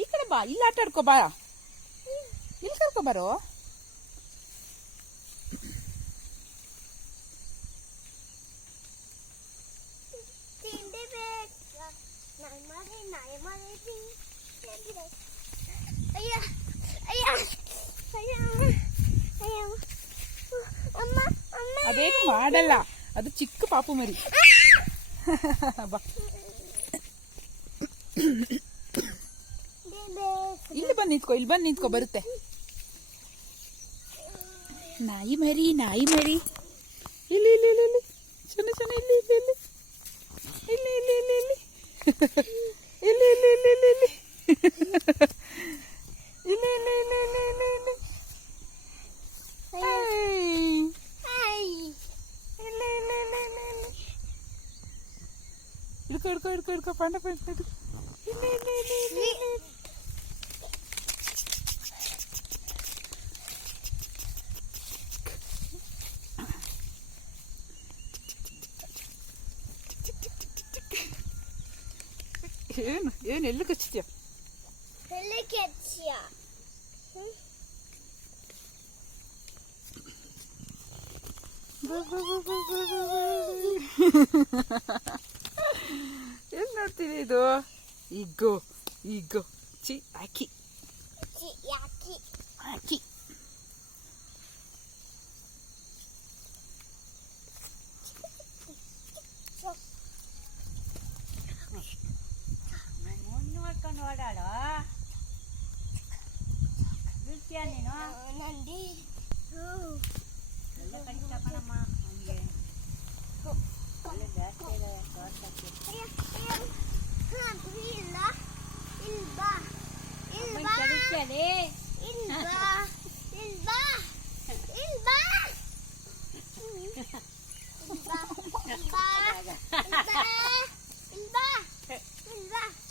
ಈ ಕಡೆ ಬಾ, ಇಲ್ಲಿ ಆಟ ಆಡ್ಕೋ ಬಾ, ಇಲ್ಲಿ ಕರ್ಕೊ ಬರೋ. ಅದೇನು ಮಾಡಲ್ಲ, ಅದು ಚಿಕ್ಕ ಪಾಪು ಮರಿ. ಬಾ, ಇಲ್ಲಿ ಬಂದು ನಿಂತ್ಕೋ, ಇಲ್ಲಿ ಬಂದು ನಿಂತ್ಕೋ, ಬರುತ್ತೆ. ನಾಯಿ ಮರಿ, ನಾಯಿ ಮರಿ, ಇಲ್ಲಿ ಇಲ್ಲಿ ಇಲ್ಲಿ ಇಲ್ಲಿ ಚೆನ್ನ ಚೆನ್ನ, ಇಲ್ಲಿ ಇಲ್ಲಿ ಇಲ್ಲಿ ಇಲ್ಲಿ ಇಲ್ಲಿ ಇಲ್ಲಿ ಇಲ್ಲಿ ಇಲ್ಲಿ ಇಲ್ಲಿ ಇಲ್ಲಿ ಇಲ್ಲಿ ಇಲ್ಲಿ ಇಲ್ಲಿ ಇಲ್ಲಿ ಇಲ್ಲಿ ಇಲ್ಲಿ ಇಲ್ಲಿ ಹಿಡ್ಕೊ ಹಿಡ್ಕೊ ಹಿಡ್ಕೊ ಹಿಡ್ಕೊ, ಪಾಂಡ ಪಾಂಡ ಹಿಡ್ಕೊ. ಇಲ್ಲಿ ಇಲ್ಲಿ ಇಲ್ಲಿ ಇಲ್ಲಿ ಏನು ಏನು ಎಲ್ಲಿ ಕಚ್ತೀಯ? ಏನ್ ನೋಡ್ತೀರಿ ಇದು? ಈಗೋ ಈಗೋ ಚಿ ಹಾಕಿ ಹಾಕಿ. ನೋಡ್ಕೊಂಡು ಓಡಾಡೋ ಬಿಡ್ತೀಯ ನೀನು? ನಂದಿ ಎಲ್ಲ ಕಡಿತಪ್ಪನಮ್ಮ, ಹಂಗೆ ಅಲ್ಲೇ ಜಾಸ್ತಿ ಇದೆ Ilba.